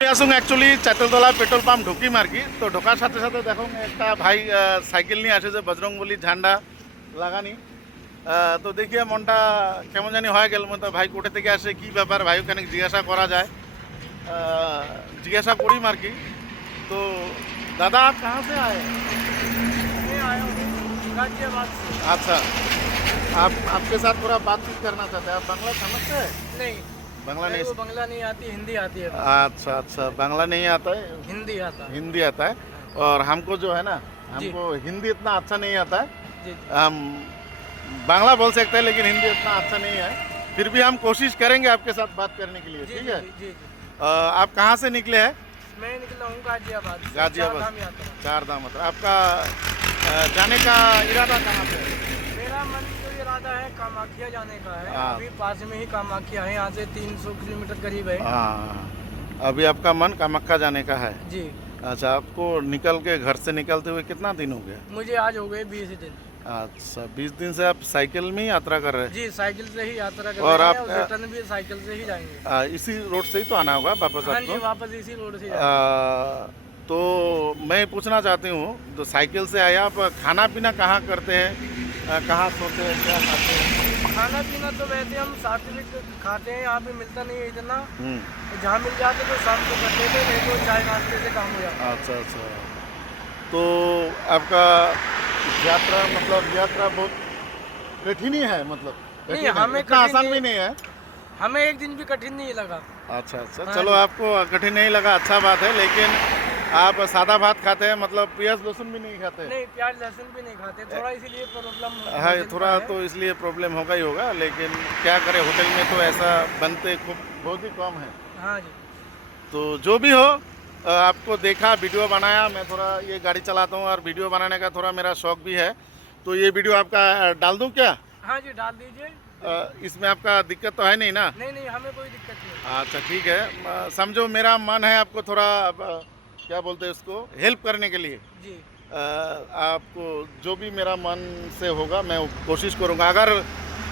Actually चातलतला petrol pump ढुकी marquee तो ढोकार साथे साथे देखो एक भाई साइकिल नहीं आसे बजरंगबली झंडा लागानी तो देखिए मनटा केमन जानी हो गेल मतलब भाई कोटे থেকে আসে কি ব্যাপার ভাই ওখানে জিজ্ঞাসা করা যায় जिज्ञासा करी मार्की तो दादा आप कहाँ से आए? मैं आया हूँ गाजियाबाद से। अच्छा आप आपके साथ थोड़ा बातचीत करना चाहते हैं। आप बांग्ला समझते हैं? नहीं, बांग्ला मेरे नहीं। को बांग्ला नहीं आती, हिंदी आती है। अच्छा अच्छा बांग्ला नहीं आता है, हिंदी आता है। हिंदी आता है। और हमको जो है ना हमको हिंदी इतना अच्छा नहीं आता है। जी हम बांग्ला बोल सकते हैं लेकिन हिंदी इतना अच्छा नहीं है। फिर भी हम कोशिश करेंगे आपके साथ बात करने के लिए। जी ठीक जी है। जी जी। आप कहाँ से निकले हैं? मैं निकला हूँ गाजियाबाद से। गाजियाबाद। चारधाम यात्रा। चारधाम मतलब आपका जाने का इरादा कहाँ पे है? मेरा मन जो इरादा है कामाख्या जाने का है। हाँ। अभी पास में ही कामाख्या है, यहाँ से 300 किलोमीटर करीब है। हाँ अभी आपका मन कामाख्या जाने का है। जी। अच्छा आपको निकल के घर से निकलते हुए कितना दिन हो गया? मुझे आज हो गए 20 दिन। अच्छा 20 दिन से आप साइकिल में ही यात्रा कर रहे हैं? जी, साइकिल से ही यात्रा कर और रहे हैं आप- और रिटर्न भी साइकिल से ही जाएंगे। इसी रोड से ही तो आना होगा वापस हाँ जी, आपको? वापस इसी रोड से जाएंगे। तो मैं पूछना चाहती हूँ तो साइकिल से आए आप खाना पीना कहाँ करते हैं, कहाँ सोते हैं, क्या खाते हैं? खाना पीना तो वैसे हम सात्विक खाते हैं, यहाँ पे मिलता नहीं है इतना। हम्म, जहाँ मिल जाते तो शाम को कर लेते, नहीं तो चाय नाश्ते से काम हो जाता। अच्छा अच्छा। तो आपका यात्रा मतलब यात्रा बहुत कठिन ही है मतलब? नहीं, कठिन है, हमें इतना कठिन आसान नहीं- भी नहीं है। हमें एक दिन भी कठिन नहीं लगा। अच्छा अच्छा हाँ चलो जी। आपको कठिन नहीं लगा, अच्छा बात है। लेकिन आप सादा भात खाते हैं मतलब प्याज लहसुन भी नहीं खाते? नहीं, प्याज लहसुन भी नहीं खाते, थोड़ा इसीलिए प्रॉब्लम हाँ थोड़ा तो इसलिए प्रॉब्लम होगा ही होगा, लेकिन क्या करें होटल में तो ऐसा बनते खूब बहुत ही कम है। हाँ जी। तो जो भी हो आपको देखा वीडियो बनाया, मैं थोड़ा ये गाड़ी चलाता हूँ और वीडियो बनाने का थोड़ा मेरा शौक भी है, तो ये वीडियो आपका डाल दूँ क्या? हाँ जी, डाल दीजिए। इसमें आपका दिक्कत तो है नहीं ना? नहीं नहीं, हमें कोई दिक्कत नहीं। अच्छा ठीक है। समझो मेरा मन है आपको थोड़ा क्या बोलते हैं उसको हेल्प करने के लिए। जी आपको जो भी मेरा मन से होगा मैं कोशिश करूँगा। अगर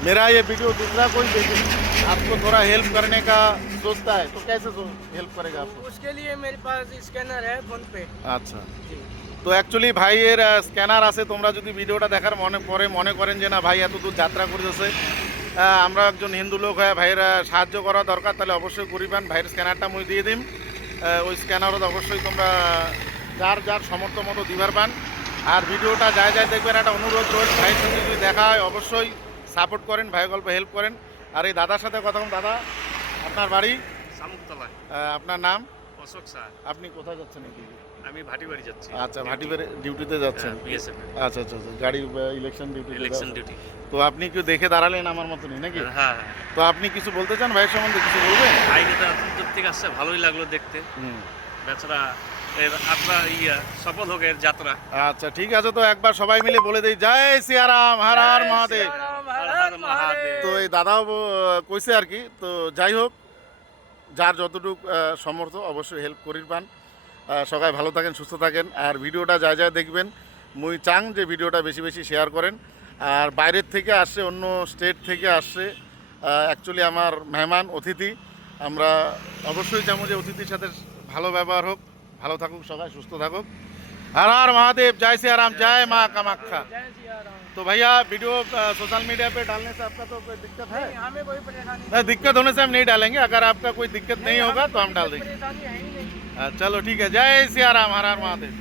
मेरा ये वीडियो दूसरा कोई देखे आपको थोड़ा हेल्प करने का सोचता है तो कैसे हेल्प करेगा आपको? उसके लिए मेरे पास स्कैनर है फोन पे। আচ্ছা जी তো অ্যাকচুয়ালি ভাইয়ের স্ক্যানার আছে, তোমরা যদি ভিডিওটা দেখার মনে করেন যে না ভাই এত দূর যাত্রা করতেছে, আমরা একজন হিন্দু লোক হয়ে ভাইয়ের সাহায্য করা দরকার, তাহলে অবশ্যই করিবেন। ভাইয়ের স্ক্যানারটা মুই দিয়ে দিম, ওই স্ক্যানারত অবশ্যই তোমরা যার যার সমর্থ মতো দিবার পান। আর ভিডিওটা যায় যায় দেখবেন, একটা অনুরোধ রয়েছে ভাইয়ের সাথে যদি দেখা হয় অবশ্যই সাপোর্ট করেন, ভাই গল্প হেল্প করেন। আর এই দাদার সাথে কথা বলুন। দাদা আপনার বাড়ি? শামুকতলায়। আপনার নাম? অশোক স্যার। আপনি কোথায় যাচ্ছেন এদিকে? আমি ভাটিবাড়ি যাচ্ছি। আচ্ছা ভাটিবাড়ি ডিউটিতে যাচ্ছেন? বিএসএফ আচ্ছা আচ্ছা আচ্ছা গাড়ি ইলেকশন ডিউটি ইলেকশন ডিউটি। তো আপনি কি দেখে দাঁড়ালেন আমার মতনই নাকি? হ্যাঁ, তো আপনি কিছু বলতে চান ভাইয়ের সম্বন্ধে, কিছু বলবেন? ভাইকে তো এত দূর থেকে আসছে, ভালোই লাগলো দেখতে। হুম বেচারা এর আপনার সফল হোক এর যাত্রা। আচ্ছা ঠিক আছে, তো একবার সবাই মিলে বলে দেই জয় সিয়ারাম হর হর মহাদেব। सीताराम, हर हर हर हर महादेव। তো এই দাদাও কইছে আর কি। তো যাই হোক যার যতটুক সমর্থ অবশ্যই হেল্প করির পান। সবাই ভালো থাকেন, সুস্থ থাকেন। আর ভিডিওটা যায় যায় দেখবেন, মুই চাং যে ভিডিওটা বেশি বেশি শেয়ার করেন। আর বাইরের থেকে আসছে, অন্য স্টেট থেকে আসছে অ্যাকচুয়ালি আমার মেহমান অতিথি। আমরা অবশ্যই চাবো যে অতিথির সাথে ভালো ব্যবহার হোক, ভালো থাকুক, সবাই সুস্থ থাকুক। हर हर महादेव, जय सिया राम, जय माँ कामाख्या। जय सिया राम। तो भैया वीडियो सोशल मीडिया पे डालने से आपका तो कोई दिक्कत है? नहीं, हमें कोई परेशानी नहीं, दिक्कत होने से हम नहीं डालेंगे। अगर आपका कोई दिक्कत नहीं होगा तो हम डाल देंगे। परेशानी है ही नहीं। चलो ठीक है, जय सिया राम, हर हर महादेव।